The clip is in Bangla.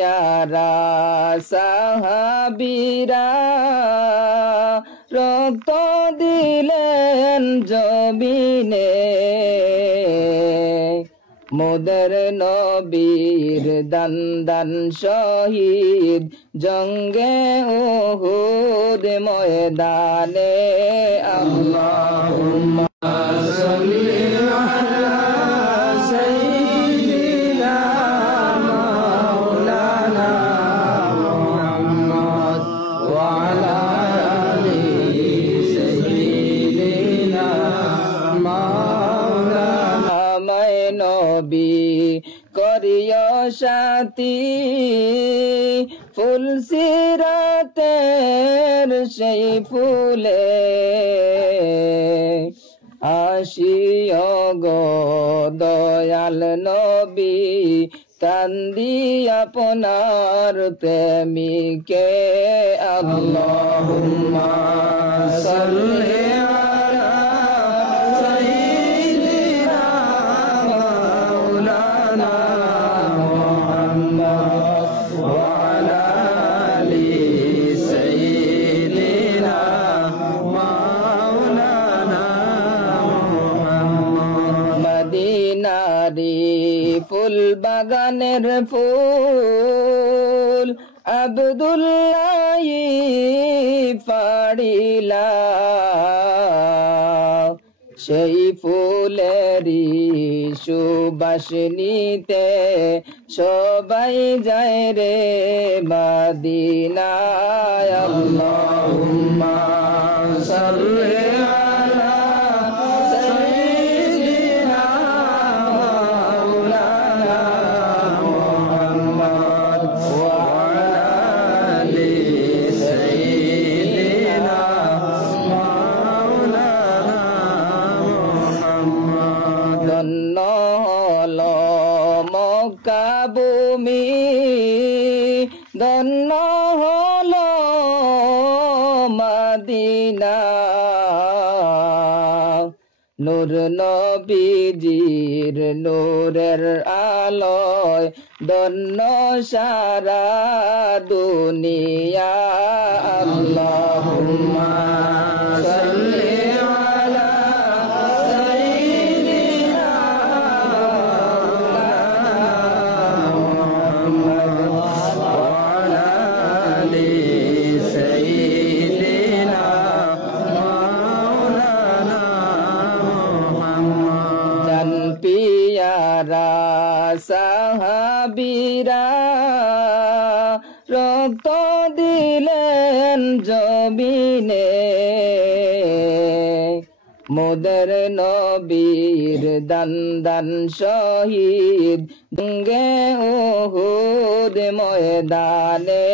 পিয়ারা সাহাবীরা রক্ত দিলেন জমিনে মোদের নবীর দান দান শহীদ জঙ্গে উহুদ ময়দানে আল্লাহুম্মা সাল্লি আলা সাইয়্যিদিনা মাওলানা মুহাম্মদ ওয়া আলা আলি সাইয়্যিদিনা মাওলানা নবী করিয় সাথী ফুল সিরাতের সেই ফুলে আসিয় গো দয়াল নবী কান্দি আপনার প্রেমিকে আল্লাহুম্মা সাল্লি ফুল বাগানের ফুল আব্দুল্লাহ পাড়িলা সেই ফুলেরই সুবাস নিতে সবাই যায় রে মদিনায় আল্লাহুম্মা সাল্লি আলা সাইয়্যিদিনা মাওলানা মুহাম্মদ ওয়া আলা আলি সাইয়্যিদিনা মাওলানা মুহাম্মদ ধন্য হলো মক্কা ভূমি ধন্য হলো মদিনা নূর নবীজির নূরের আলোয় ধন্য সারা দুনিয়া আল্লাহুম্মা সাল্লি আলা সাইয়্যিদিনা মুহাম্মদ ওয়া আলা আলি সাইয়্যিদিনা মাওলানা মুহাম্মদ জান পিয়ারা সাহাবীরা রক্ত দিলেন জমিনে মোদের নবীর দান দান শহীদ জঙ্গে উহুদ ময়দানে